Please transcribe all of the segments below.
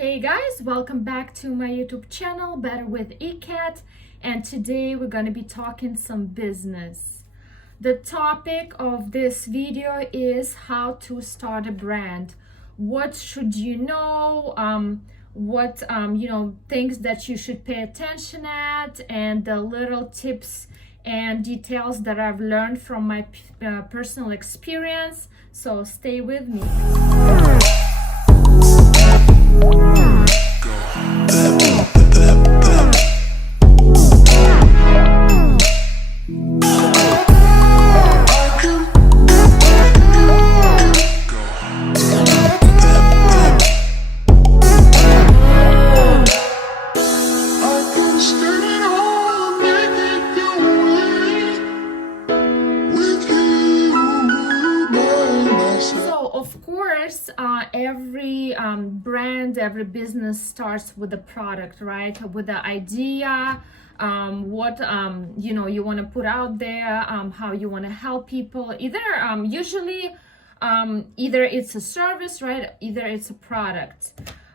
Hey guys, welcome back to my YouTube channel, Better with eCat, and today we're going to be talking some business. The topic of this video is how to start a brand. What should you know? What things that you should pay attention at, and the little tips and details that I've learned from my personal experience. So stay with me. Every brand, every business starts with a product, right? With the idea, what you want to put out there, how you want to help people. Usually either it's a service, right? Either it's a product.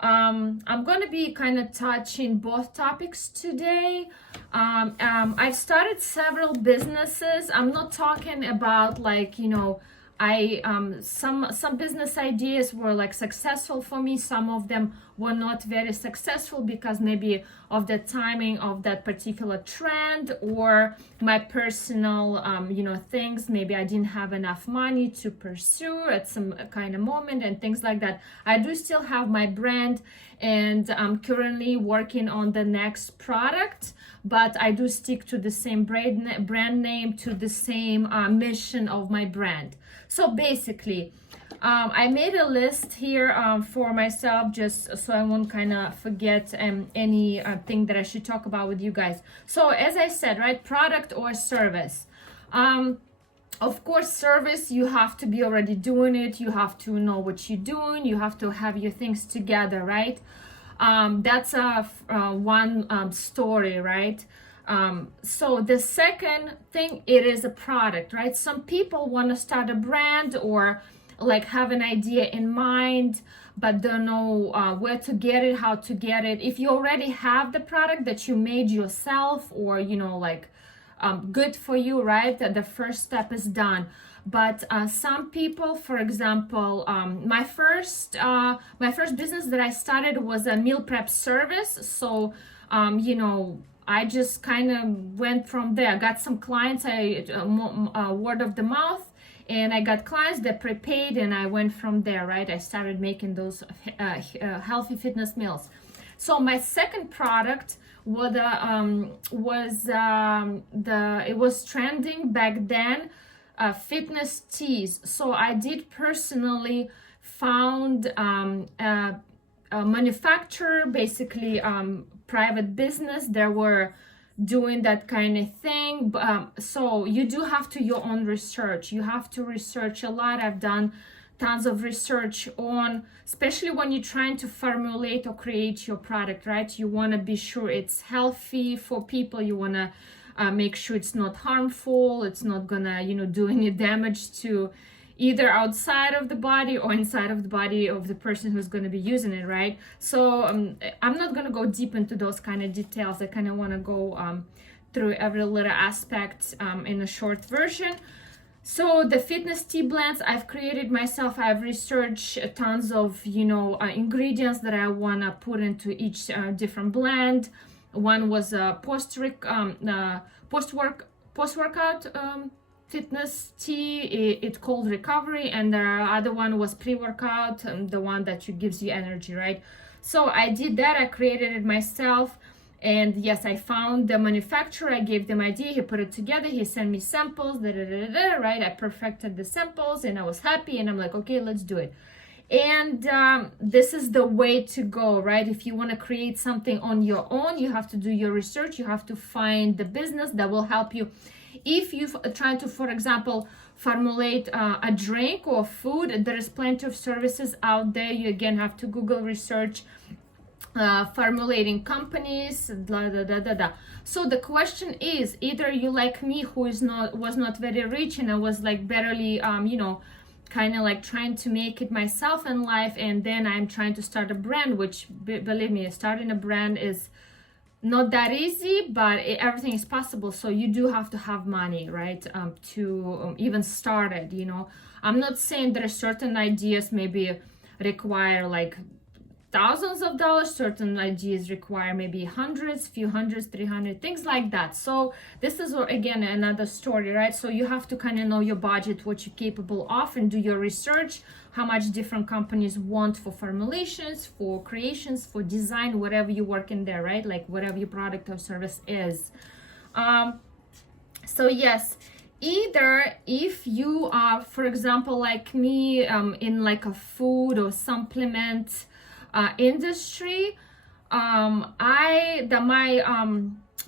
I'm going to be kind of touching both topics today. I've started several businesses. I'm not talking about some business ideas were like successful for me. Some of them were not very successful because maybe of the timing of that particular trend or my personal things. Maybe I didn't have enough money to pursue at some kind of moment and things like that. I do still have my brand, and I'm currently working on the next product, but I do stick to the same brand name, to the same mission of my brand. So basically, I made a list here for myself, just so I won't kind of forget any thing that I should talk about with you guys. So as I said, right, product or service. Of course, service, you have to be already doing it. You have to know what you're doing. You have to have your things together, right? That's one story, right? So the second thing, it is a product, right? Some people want to start a brand or like have an idea in mind, but don't know where to get it, how to get it. If you already have the product that you made yourself, or good for you, right? The first step is done. But some people, for example, my first business that I started was a meal prep service. So I just kind of went from there. I got some clients, word of the mouth, and I got clients that prepaid, and I went from there, right? I started making those healthy fitness meals. So my second product it was trending back then, fitness teas. So I did personally found a manufacturer, basically private business that were doing that kind of thing. So you do have to your own research. You have to research a lot. I've done tons of research on, especially when you're trying to formulate or create your product, right? You want to be sure it's healthy for people. You want to make sure it's not harmful. It's not gonna do any damage to either outside of the body or inside of the body of the person who's going to be using it, right? So I'm not going to go deep into those kind of details. I kind of want to go through every little aspect in a short version. So the fitness tea blends I've created myself. I've researched tons of ingredients that I want to put into each different blend. One was a post-workout fitness tea, it's called recovery, and the other one was pre-workout, the one that gives you energy, right? So I did that. I created it myself, and yes, I found the manufacturer. I gave them idea, he put it together, he sent me samples, right? I perfected the samples, and I was happy, and I'm like, okay, let's do it. And this is the way to go, right? If you want to create something on your own, you have to do your research. You have to find the business that will help you. If you try to, for example, formulate a drink or food, there is plenty of services out there. You again have to Google research formulating companies, blah, blah, blah, blah, blah. So the question is, either you like me, who was not very rich, and I was like barely kind of like trying to make it myself in life, and then I'm trying to start a brand, which believe me, starting a brand is not that easy, but everything is possible. So you do have to have money, right, to even start it, you know. I'm not saying there are certain ideas maybe require like thousands of dollars, certain ideas require maybe hundreds, few hundreds, 300, things like that. So this is again another story, right? So you have to kind of know your budget, what you're capable of, and do your research, how much different companies want for formulations, for creations, for design, whatever you work in there, right? Like whatever your product or service is. So yes, either if you are, for example, like me, in like a food or supplement industry,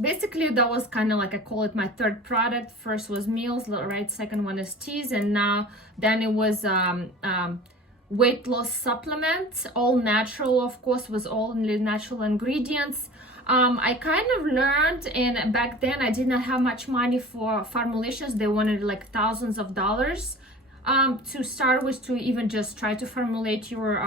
basically that was kind of like, I call it my third product. First was meals, right? Second one is teas, and then it was weight loss supplements, all natural, of course, was all natural ingredients. I kind of learned, and back then I did not have much money for formulations. They wanted like thousands of dollars to start with, to even just try to formulate your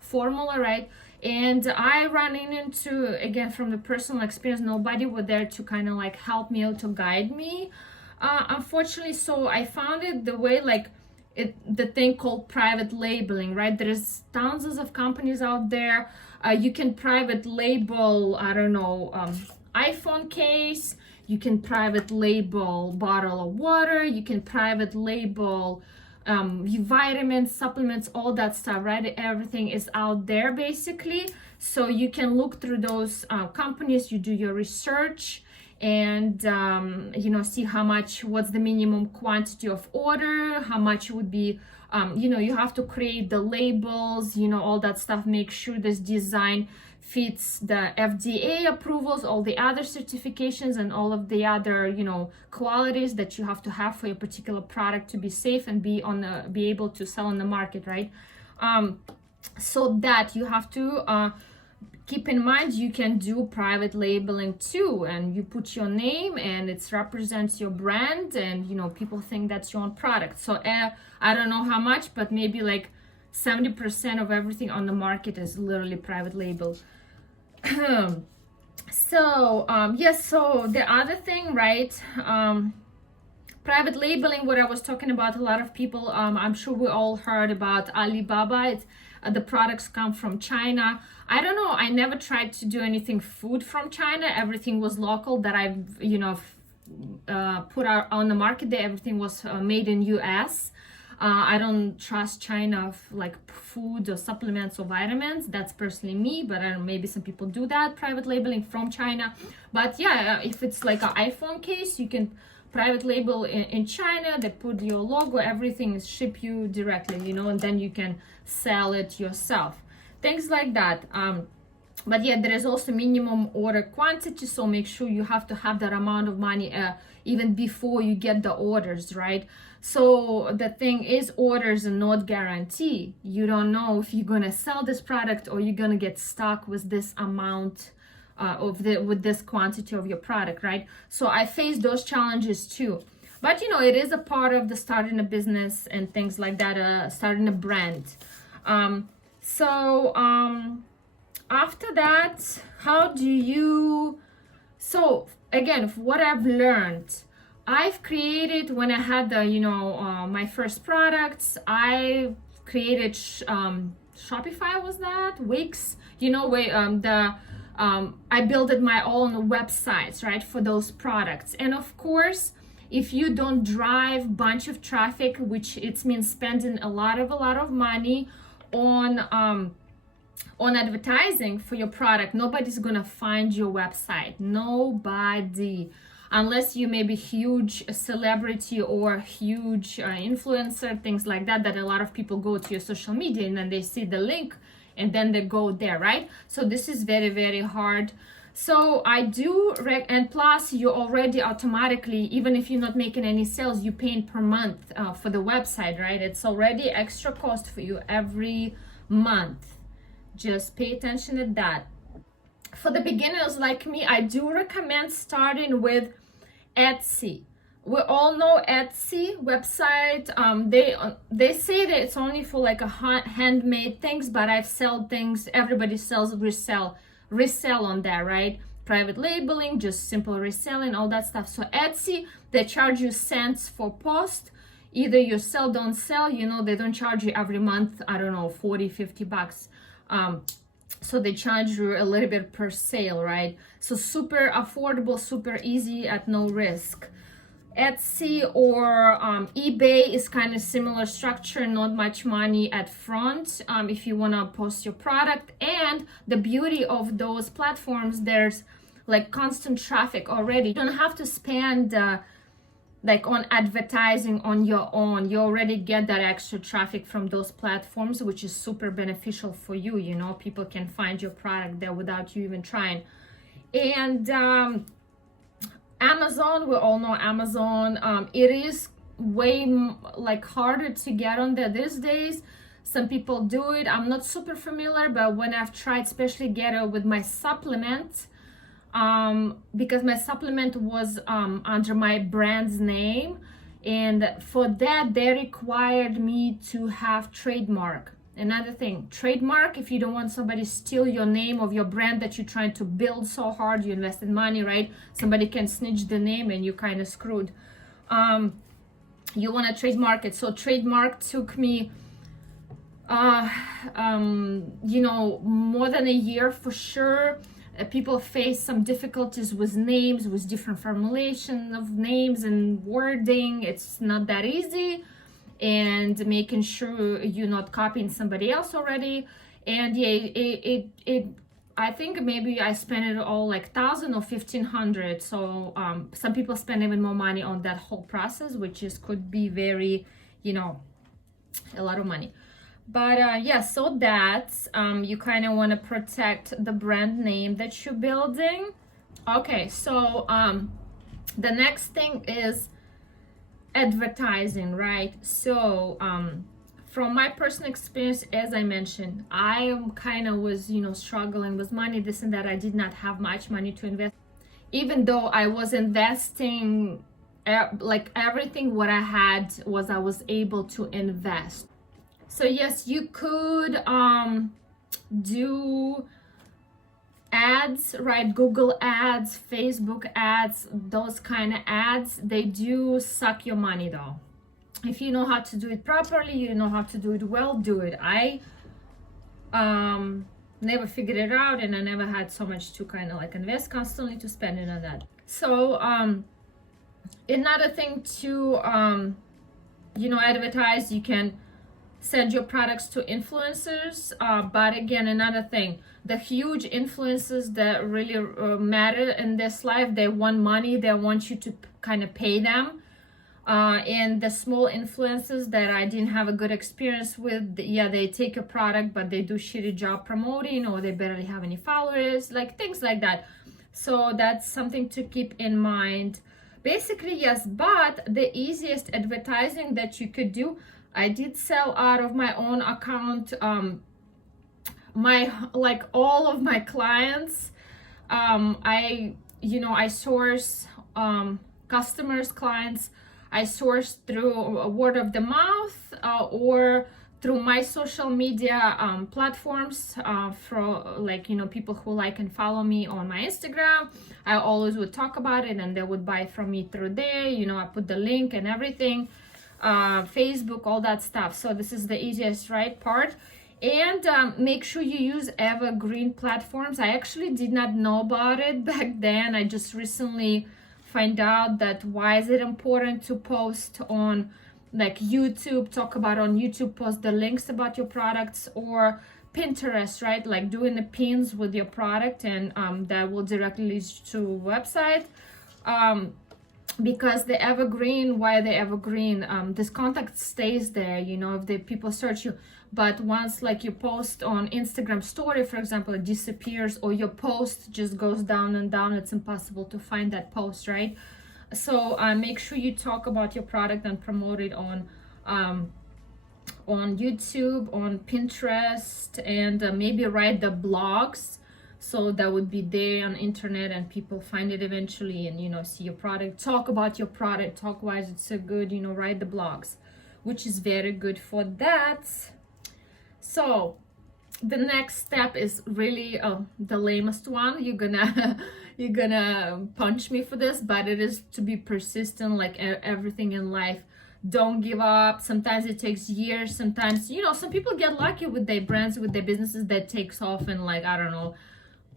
formula, right? And I running into, again, from the personal experience, nobody was there to kind of like help me out, to guide me, unfortunately. So I found it the way, like the thing called private labeling, right? There's thousands of companies out there. You can private label, I don't know, iPhone case. You can private label bottle of water. You can private label vitamins, supplements, all that stuff, right? Everything is out there basically. So you can look through those companies, you do your research, and you know, see how much, what's the minimum quantity of order, how much would be, you know, you have to create the labels, you know, all that stuff, make sure this design fits the FDA approvals, all the other certifications, and all of the other, you know, qualities that you have to have for your particular product to be safe and be able to sell on the market, right? So that you have to keep in mind, you can do private labeling too, and you put your name and it represents your brand, and you know, people think that's your own product. So I don't know how much, but maybe like 70% of everything on the market is literally private label. So yes, so the other thing, right, private labeling, what I was talking about, a lot of people, I'm sure we all heard about Alibaba. The products come from China. I don't know, I never tried to do anything food from China. Everything was local that I've, you know, put out on the market there. Everything was made in US. I don't trust China like food or supplements or vitamins. That's personally me, but I don't know, maybe some people do that, private labeling from China. But yeah, if it's like an iPhone case, you can private label in China. They put your logo, everything is ship you directly, you know, and then you can sell it yourself, things like that. But yeah, there is also minimum order quantity, so make sure you have to have that amount of money even before you get the orders, right? So the thing is, orders are not guarantee. You don't know if you're gonna sell this product or you're gonna get stuck with this amount with this quantity of your product, right? So I face those challenges too. But you know, it is a part of the starting a business and things like that, starting a brand. After that, how do you, so again, what I've learned, I've created, when I had the, you know, my first products, I created Shopify, was that? Wix, you know, where I built my own websites, right, for those products. And of course, if you don't drive bunch of traffic, which it means spending a lot of money on advertising for your product, nobody's gonna find your website. Nobody, unless you may be huge celebrity or huge influencer, things like that, that a lot of people go to your social media and then they see the link and then they go there, right? So this is very, very hard. So I do, and plus you already automatically, even if you're not making any sales, you're paying per month for the website, right? It's already extra cost for you every month. Just pay attention to that. For the beginners like me, I do recommend starting with Etsy. We all know Etsy website. They say that it's only for like a handmade things, but I've sold things. Everybody sells resell on there, right? Private labeling, just simple reselling, all that stuff. So Etsy, they charge you cents for post. Either you sell, don't sell, you know, they don't charge you every month, I don't know, 40-50 bucks. So they charge you a little bit per sale, right? So super affordable, super easy at no risk. Etsy or eBay is kind of similar structure, not much money at front if you want to post your product. And the beauty of those platforms, there's like constant traffic already. You don't have to spend like on advertising on your own. You already get that extra traffic from those platforms, which is super beneficial for you. You know, people can find your product there without you even trying. And Amazon, we all know Amazon. It is way like harder to get on there these days. Some people do it. I'm not super familiar, but when I've tried, especially get it with my supplement, because my supplement was under my brand's name, and for that they required me to have trademark. Another thing, trademark, if you don't want somebody steal your name of your brand that you're trying to build so hard, you invested money, right? Somebody can snitch the name and you kind of screwed. You want to trademark it. So trademark took me you know, more than a year for sure. People face some difficulties with names, with different formulation of names and wording. It's not that easy. And making sure you're not copying somebody else already. And yeah, I think maybe I spent it all like 1,000 or 1,500. So some people spend even more money on that whole process, which is could be very, you know, a lot of money. But yeah, so that you kind of want to protect the brand name that you're building. Okay, so the next thing is advertising, right? So from my personal experience, as I mentioned, I kind of was, you know, struggling with money, this and that. I did not have much money to invest, even though I was investing like everything what I had was I was able to invest. So yes, you could do ads, right? Google ads, Facebook ads, those kind of ads, they do suck your money though. If you know how to do it properly, you know how to do it well, do it. I never figured it out, and I never had so much to kind of like invest constantly to spend it on that. So another thing to you know, advertise, you can send your products to influencers, but again, another thing, the huge influencers that really matter in this life, they want money, they want you to kind of pay them, and the small influencers that I didn't have a good experience with, yeah, they take a product but they do shitty job promoting, or they barely have any followers, like things like that. So that's something to keep in mind. Basically, yes, but the easiest advertising that you could do, I did sell out of my own account my, like all of my clients. I source customers, clients, I source through word of the mouth or through my social media platforms for, like, you know, people who like and follow me on my Instagram. I always would talk about it and they would buy from me through there. You know, I put the link and everything. Facebook, all that stuff. So this is the easiest, right, part. And make sure you use evergreen platforms. I actually did not know about it back then. I just recently find out that why is it important to post on like YouTube, talk about on YouTube, post the links about your products, or Pinterest, right? Like doing the pins with your product, and that will directly lead to website. Because the evergreen, why the evergreen, this contact stays there, you know, if the people search you, but once like you post on Instagram story, for example, it disappears, or your post just goes down and down, it's impossible to find that post, right? So make sure you talk about your product and promote it on YouTube, on Pinterest, and maybe write the blogs. So that would be there on internet and people find it eventually and, you know, see your product, talk about your product, talk why it's so good, you know, write the blogs, which is very good for that. So the next step is really the lamest one. You're gonna punch me for this, but it is to be persistent, like everything in life. Don't give up. Sometimes it takes years. Sometimes, you know, some people get lucky with their brands, with their businesses, that takes off in, like, I don't know.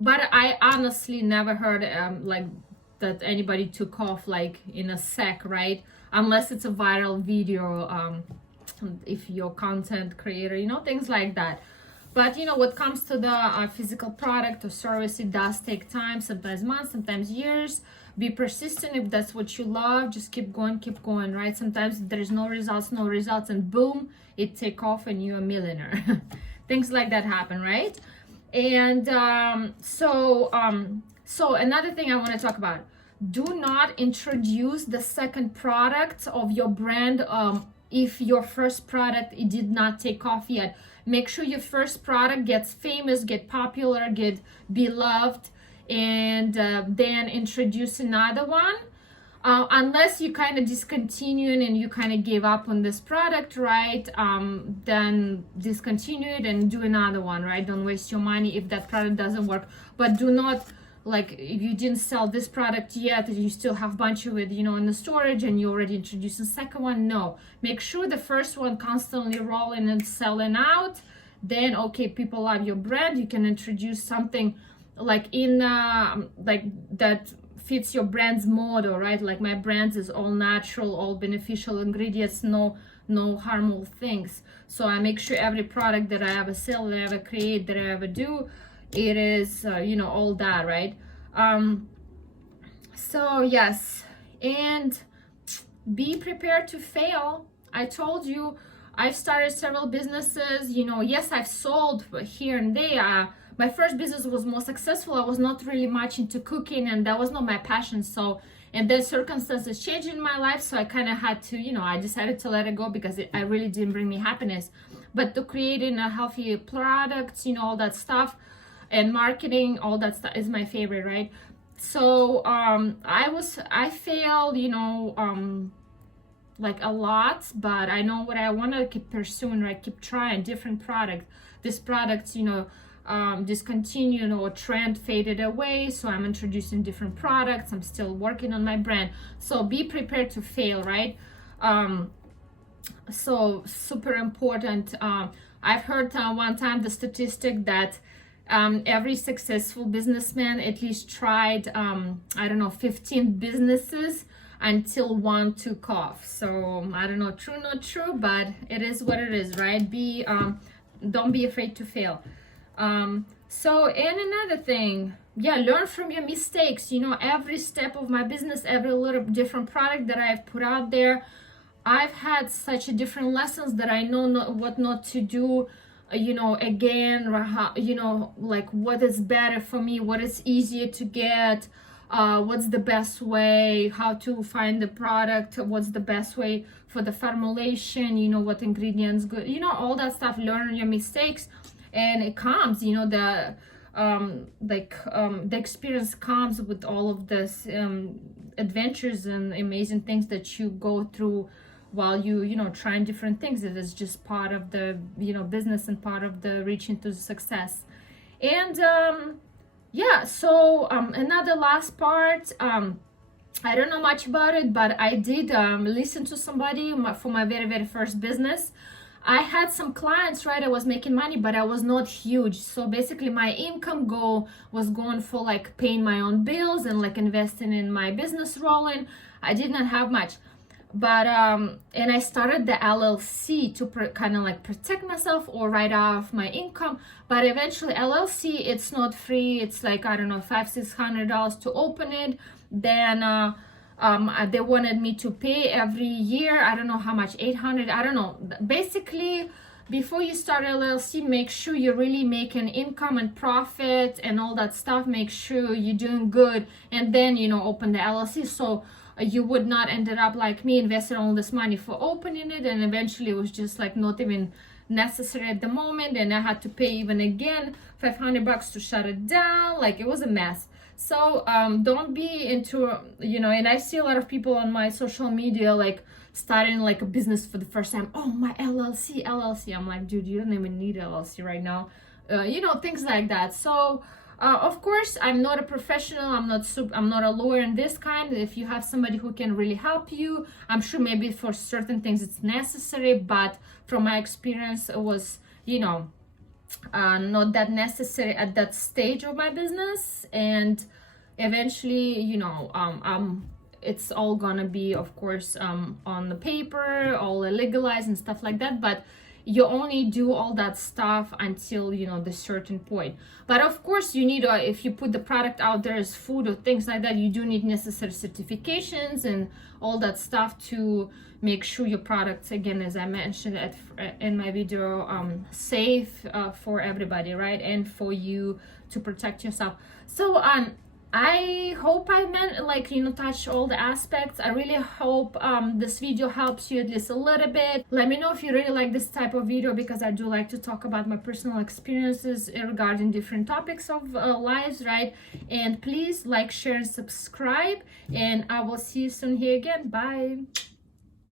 But I honestly never heard like that anybody took off like in a sec, right? Unless it's a viral video, if you're a content creator, you know, things like that. But, you know, what comes to the physical product or service, it does take time, sometimes months, sometimes years. Be persistent. If that's what you love, just keep going, right? Sometimes there's no results, and boom, it take off and you're a millionaire. Things like that happen, right? And so another thing I want to talk about: do not introduce the second product of your brand if your first product, it did not take off yet. Make sure your first product gets famous, get popular, get beloved, and then introduce another one. Unless you kind of discontinue and you kind of gave up on this product, right? Then discontinue it and do another one, right? Don't waste your money if that product doesn't work. But do not, like, if you didn't sell this product yet, you still have a bunch of it, you know, in the storage, and you already introduced the second one. No, make sure the first one constantly rolling and selling out. Then, okay, people love your brand. You can introduce something like in like that fits your brand's motto, right? Like, my brand is all natural, all beneficial ingredients, no harmful things. So I make sure every product that I ever sell, that I ever create, that I ever do, it is you know, all that, right? So yes, and be prepared to fail. I told you, I've started several businesses, you know. Yes, I've sold here and there. My first business was more successful. I was not really much into cooking, and that was not my passion. So, and then circumstances changed in my life, so I kind of had to, you know, I decided to let it go because I really didn't bring me happiness. But to creating a healthy products, you know, all that stuff, and marketing, all that stuff is my favorite, right? So I failed, you know, like a lot, but I know what I want to keep pursuing, right? Keep trying different products. This products, you know, discontinued or trend faded away, so I'm introducing different products. I'm still working on my brand. So be prepared to fail, right? So super important. I've heard one time the statistic that every successful businessman at least tried I don't know, 15 businesses until one took off. So I don't know, true, not true, but it is what it is, right? Don't be afraid to fail. So, and another thing, yeah, learn from your mistakes. You know, every step of my business, every little different product that I've put out there, I've had such a different lessons that I know what not to do, you know, again, you know, like what is better for me, what is easier to get, what's the best way, how to find the product, what's the best way for the formulation, you know, what ingredients good, you know, all that stuff. Learn your mistakes. And it comes, you know, the experience comes with all of this adventures and amazing things that you go through while you know, trying different things. It is just part of the, you know, business and part of the reaching to success. And yeah, so another last part, I don't know much about it, but I did listen to somebody for my very first business. I had some clients, right? I was making money, but I was not huge. So basically my income goal was going for like paying my own bills and like investing in my business rolling. I did not have much. But and I started the LLC to kind of like protect myself or write off my income. But eventually LLC, it's not free. It's like, I don't know, $500-600 to open it. Then they wanted me to pay every year, I don't know how much, 800, I don't know. Basically, before you start LLC, make sure you really make an income and profit and all that stuff. Make sure you're doing good, and then, you know, open the LLC. So you would not ended up like me, investing all this money for opening it, and eventually it was just like not even necessary at the moment, and I had to pay even again $500 to shut it down. Like, it was a mess. So don't be into, you know, and I see a lot of people on my social media like starting like a business for the first time. Oh, my LLC. I'm like, dude, you don't even need LLC right now. You know, things like that. So of course, I'm not a professional. I'm not a lawyer in this kind. If you have somebody who can really help you, I'm sure maybe for certain things it's necessary. But from my experience, it was, you know, not that necessary at that stage of my business. And eventually, you know, it's all gonna be, of course, on the paper, all legalized and stuff like that. But you only do all that stuff until, you know, the certain point. But of course, you need, if you put the product out there as food or things like that, you do need necessary certifications and all that stuff to make sure your products, again, as I mentioned in my video, safe for everybody, right? And for you to protect yourself. So I hope I meant, like, you know, touch all the aspects. I really hope this video helps you at least a little bit. Let me know if you really like this type of video, because I do like to talk about my personal experiences regarding different topics of lives, right? And please like, share, and subscribe, and I will see you soon here again. Bye.